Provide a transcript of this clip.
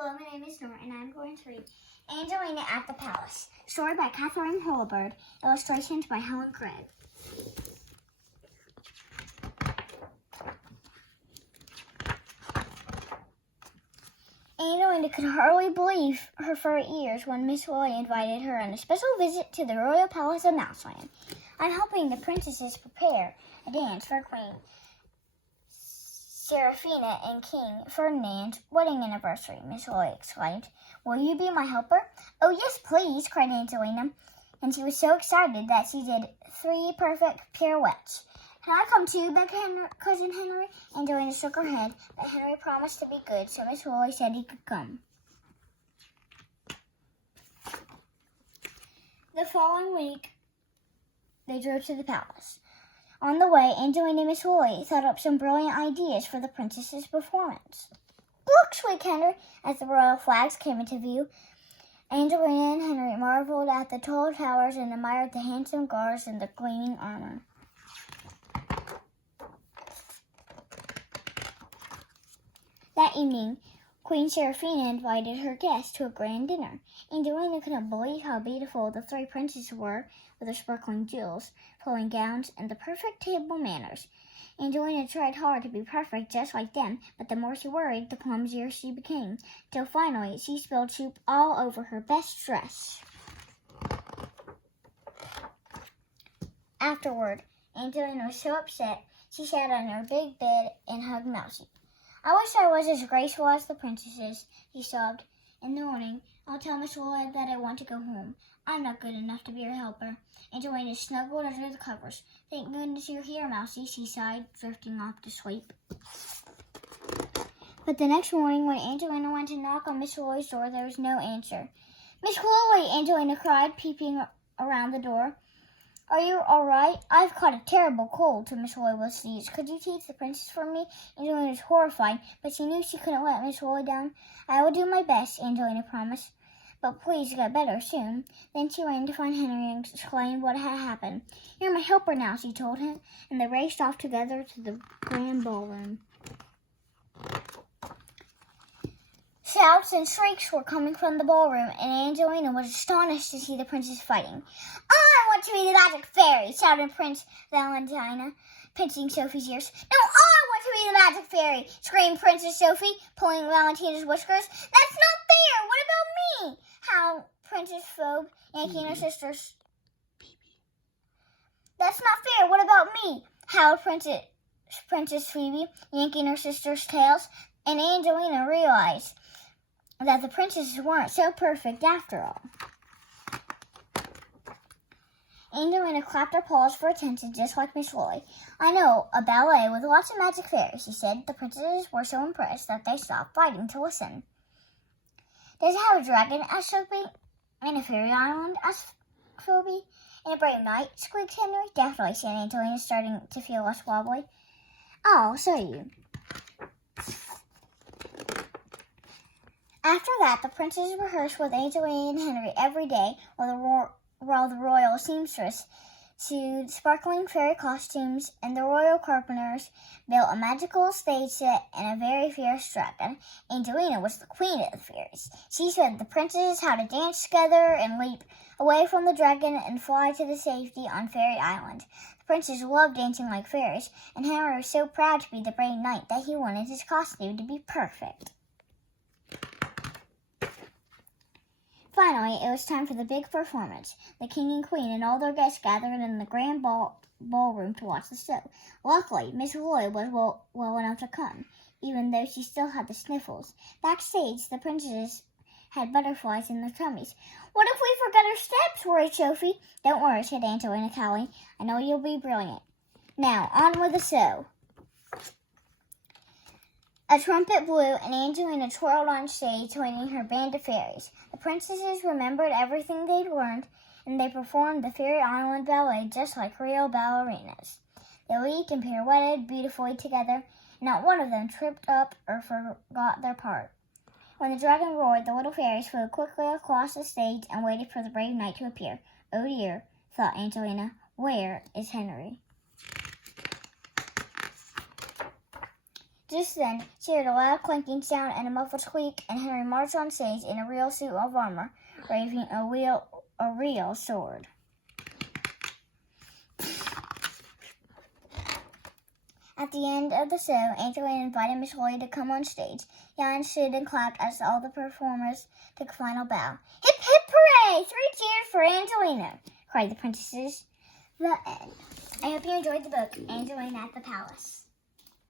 Hello, my name is Norah, and I'm going to read Angelina at the Palace. Story by Katharine Holabird. Illustrations by Helen. Angelina could hardly believe her furry ears when Miss Willie invited her on a special visit to the royal palace of Mouseland. I'm helping the princesses prepare a dance for Queen Seraphina and King Ferdinand's wedding anniversary, Miss Willie exclaimed. Will you be my helper? Oh, yes, please, cried Angelina, and she was so excited that she did 3 perfect pirouettes. Can I come too, begged Cousin Henry? Angelina shook her head, but Henry promised to be good, so Miss Willie said he could come. The following week, they drove to the palace. On the way, Angelina and Miss Willie thought up some brilliant ideas for the princess's performance. Look, shrieked Henry, as the royal flags came into view. Angelina and Henry marveled at the tall towers and admired the handsome guards and the gleaming armor. That evening, Queen Seraphina invited her guests to a grand dinner. Angelina couldn't believe how beautiful the 3 princesses were, with their sparkling jewels, flowing gowns, and the perfect table manners. Angelina tried hard to be perfect just like them, but the more she worried, the clumsier she became, till finally she spilled soup all over her best dress. Afterward, Angelina was so upset, she sat on her big bed and hugged Mousie. I wish I was as graceful as the princesses, she sobbed. In the morning, I'll tell Miss Willie that I want to go home. I'm not good enough to be her helper. Angelina snuggled under the covers. Thank goodness you're here, Mousie, she sighed, drifting off to sleep. But the next morning, when Angelina went to knock on Miss Willie's door, there was no answer. Miss Willie, Angelina cried, peeping around the door. Are you all right? I've caught a terrible cold, to Miss Willie was seized. Could you teach the princess for me? Angelina was horrified, but she knew she couldn't let Miss Willie down. I will do my best, Angelina promised. But please get better soon. Then she ran to find Henry and explained what had happened. You're my helper now, she told him, and they raced off together to the grand ballroom. Shouts and shrieks were coming from the ballroom, and Angelina was astonished to see the princess fighting. I want to be the magic fairy, shouted Prince Valentina, pinching Sophie's ears. No, I want to be the magic fairy, screamed Princess Sophie, pulling Valentina's whiskers. That's not fair! What about me? Howled Princess Phoebe, yanking her sister's... That's not fair! What about me? Howled Princess Phoebe, yanking her sister's tails, and Angelina realized that the princesses weren't so perfect after all. Angelina clapped her paws for attention just like Miss Willie. I know a ballet with lots of magic fairies, she said. The princesses were so impressed that they stopped fighting to listen. Does it have a dragon? Asked Sophie. And a fairy island? Asked Phoebe. And a brave knight? Squeaked Henry. Definitely, said Angelina, starting to feel less wobbly. Oh, so you. After that, the princesses rehearsed with Angelina and Henry every day while the royal seamstress sewed sparkling fairy costumes and the royal carpenters built a magical stage set and a very fierce dragon. Angelina was the queen of the fairies. She showed the princesses how to dance together and leap away from the dragon and fly to the safety on Fairy Island. The princesses loved dancing like fairies, and Henry was so proud to be the brave knight that he wanted his costume to be perfect. Finally, it was time for the big performance. The king and queen and all their guests gathered in the grand ballroom to watch the show. Luckily, Miss Willie was well enough to come, even though she still had the sniffles. Backstage, the princesses had butterflies in their tummies. What if we forgot our steps? Worried Sophie. Don't worry, said Angelina calmly. I know you'll be brilliant. Now, on with the show. A trumpet blew, and Angelina twirled on stage, joining her band of fairies. The princesses remembered everything they'd learned, and they performed the Fairy Island ballet just like real ballerinas. They leaped and pirouetted beautifully together, and not one of them tripped up or forgot their part. When the dragon roared, the little fairies flew quickly across the stage and waited for the brave knight to appear. Oh dear, thought Angelina, where is Henry? Just then, she heard a loud clanking sound and a muffled squeak, and Henry marched on stage in a real suit of armor, waving a real sword. At the end of the show, Angelina invited Miss Lloyd to come on stage. Jan stood and clapped as all the performers took a final bow. Hip, hip, hooray! 3 cheers for Angelina! Cried the princesses. The end. I hope you enjoyed the book, Angelina at the Palace.